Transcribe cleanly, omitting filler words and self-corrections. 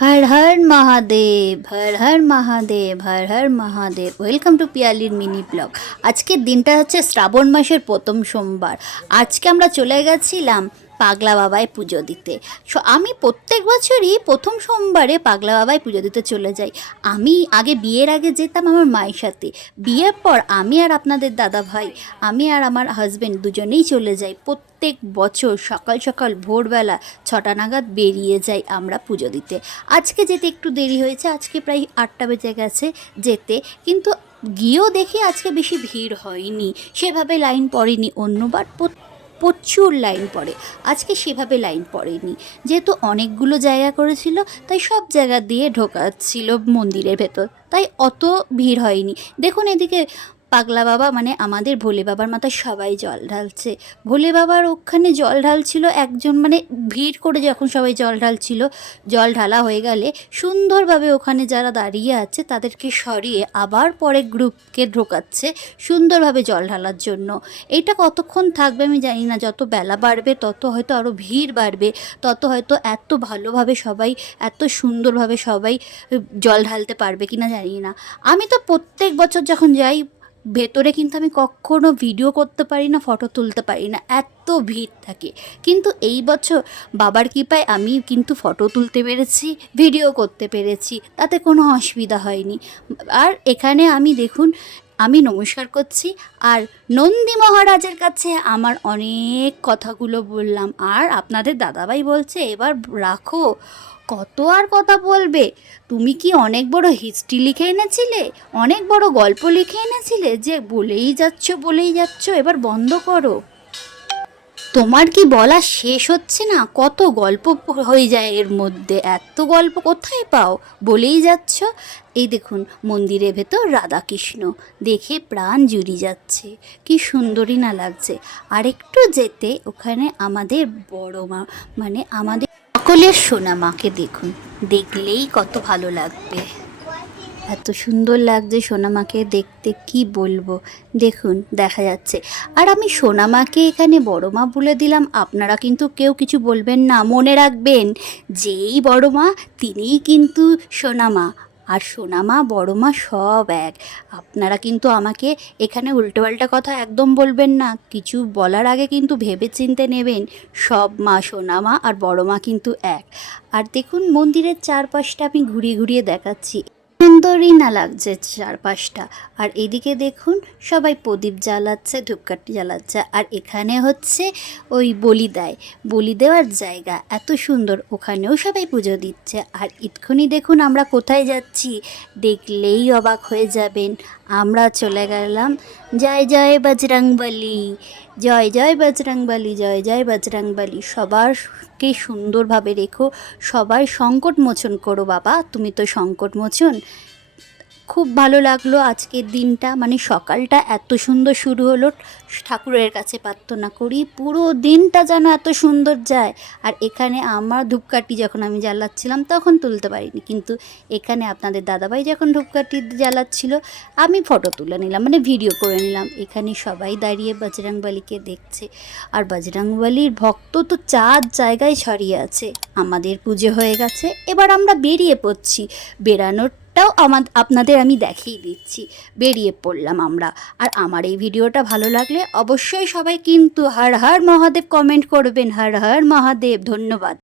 Har Har Mahadev, Har Har Mahadev, Har Har Mahadev. Welcome to পিয়ালির mini blog. আজকের দিনটা হচ্ছে শ্রাবণ মাসের প্রথম সোমবার। আজকে আমরা চলে গেছিলাম পাগলা বাবায় পুজো দিতে। আমি প্রত্যেক বছরই প্রথম সোমবারে পাগলা বাবায় পুজো দিতে চলে যাই। আমি বিয়ের আগে যেতাম আমার মায়ের সাথে। বিয়ের পর আমি আর আপনাদের দাদা ভাই, আমি আর আমার হাজব্যান্ড দুজনেই চলে যাই। প্রত্যেক বছর সকাল সকাল ভোরবেলা 6টা নাগাদ বেরিয়ে যাই আমরা পুজো দিতে। আজকে যেতে একটু দেরি হয়েছে, আজকে প্রায় 8টা বেজে গেছে যেতে, কিন্তু গিয়েও দেখি আজকে বেশি ভিড় হয়নি, সেভাবে লাইন পড়েনি। অন্যবার প্রচুর লাইন পড়ে, আজকে সেভাবে লাইন পড়েনি। যেহেতু অনেকগুলো জায়গা করেছিল, তাই সব জায়গা দিয়ে ঢোকাচ্ছিল মন্দিরের ভেতর, তাই অত ভিড় হয়নি। দেখুন এদিকে পাগলা বাবা মানে আমাদের ভোলে বাবার মাথায় সবাই জল ঢালছে। ভোলে বাবার ওখানে জল ঢালছিল একজন, মানে ভিড় করে যখন সবাই জল ঢালছিল, জল ঢালা হয়ে গেলে সুন্দরভাবে ওখানে যারা দাঁড়িয়ে আছে তাদেরকে সরিয়ে আবার পরে গ্রুপকে ঢোকাচ্ছে সুন্দরভাবে জল ঢালার জন্য। এইটা কতক্ষণ থাকবে আমি জানি না, যত বেলা বাড়বে তত হয়তো আরও ভিড় বাড়বে, তত হয়তো এত ভালোভাবে সবাই, এত সুন্দরভাবে সবাই জল ঢালতে পারবে কিনা জানি না। আমি তো প্রত্যেক বছর যখন যাই ভেতরে, কিন্তু আমি কখনো ভিডিও করতে পারি না, ফটো তুলতে পারি না, এত ভিড় থাকে। কিন্তু এই বছর বাবার কৃপায় আমি কিন্তু ফটো তুলতে পেরেছি, ভিডিও করতে পেরেছি, তাতে কোনো অসুবিধা হয়নি। আর এখানে আমি দেখুন, আমি নমস্কার করছি আর নন্দী মহারাজের কাছে আমার অনেক কথাগুলো বললাম। আর আপনাদের দাদাভাই বলছে এবার রাখো, কত আর কথা বলবে, তুমি কি অনেক বড় হিস্ট্রি লিখে এনেছিলে, অনেক বড় গল্প লিখে এনেছিলে যে বলেই যাচ্ছ, এবার বন্ধ করো। তোমার কি বলা শেষ হচ্ছে না? কত গল্প হয়ে যায় এর মধ্যে, এত গল্প কোথায় পাও, বলেই যাচ্ছ। এই দেখুন মন্দিরের ভেতর রাধাকৃষ্ণ, দেখে প্রাণ জুড়িয়ে যাচ্ছে, কি সুন্দরই না লাগছে। আর একটু যেতে ওখানে আমাদের বড় মা, মানে আমাদের সকলের সোনা মাকে দেখুন, দেখলেই কত ভালো লাগবে। এত সুন্দর লাগছে সোনামাকে দেখতে, কি বলবো। দেখুন দেখা যাচ্ছে। আর আমি সোনামাকে এখানে বড় মা বলে দিলাম, আপনারা কিন্তু কেউ কিছু বলবেন না, মনে রাখবেন যেই বড় মা তিনিই কিন্তু সোনামা। আর সোনামা বড় মা সব এক। আপনারা কিন্তু আমাকে এখানে উল্টোপাল্টা কথা একদম বলবেন না, কিছু বলার আগে কিন্তু ভেবে চিন্তে নেবেন। সব মা সোনামা আর বড় মা কিন্তু এক। আর দেখুন মন্দিরের চারপাশটা আমি ঘুরিয়ে ঘুরিয়ে দেখাচ্ছি, সুন্দরই না লাগছে চারপাশটা। আর এদিকে দেখুন সবাই প্রদীপ জ্বালাচ্ছে, ধূপকাঠি জ্বালাচ্ছে। আর এখানে হচ্ছে ওই বলি দেওয়ার জায়গা, এত সুন্দর, ওখানেও সবাই পুজো দিচ্ছে। আর এক্ষুনি দেখুন আমরা কোথায় যাচ্ছি, দেখলেই অবাক হয়ে যাবেন। আমরা চলে গেলাম জয় জয় বজরংবলী, জয় জয় বজরংবলী, জয় জয় বজরংবলী। সবারকে সুন্দরভাবে রেখো, সবাই সংকট মোচন করো বাবা, তুমি তো সংকট মোচন। খুব ভালো লাগলো আজকের দিনটা, মানে সকালটা এত সুন্দর শুরু হলো, ঠাকুরের কাছে প্রার্থনা করি পুরো দিনটা যেন এত সুন্দর যায়। আর এখানে আমার ধূপকাঠি যখন আমি জ্বালাচ্ছিলাম তখন তুলতে পারিনি, কিন্তু এখানে আপনাদের দাদাভাই যখন ধূপকাঠি জ্বালাচ্ছিল আমি ফটো তুলে নিলাম, মানে ভিডিও করে নিলাম। এখানে সবাই দাঁড়িয়ে বজরংবলীকে দেখছে। আর বজরংবলীর ভক্ত তো 4 জায়গায় ছড়িয়ে আছে। আমাদের পুজো হয়ে গেছে, এবার আমরা বেরিয়ে পড়ছি। বেরানোরটাও আপনাদের আমি দেখিয়ে দিচ্ছি। বেরিয়ে পড়লাম আমরা। আর আমার এই ভিডিওটা ভালো লাগলে অবশ্যই সবাই কিন্তু হর হর মহাদেব কমেন্ট করবেন, হর হর মহাদেব। ধন্যবাদ।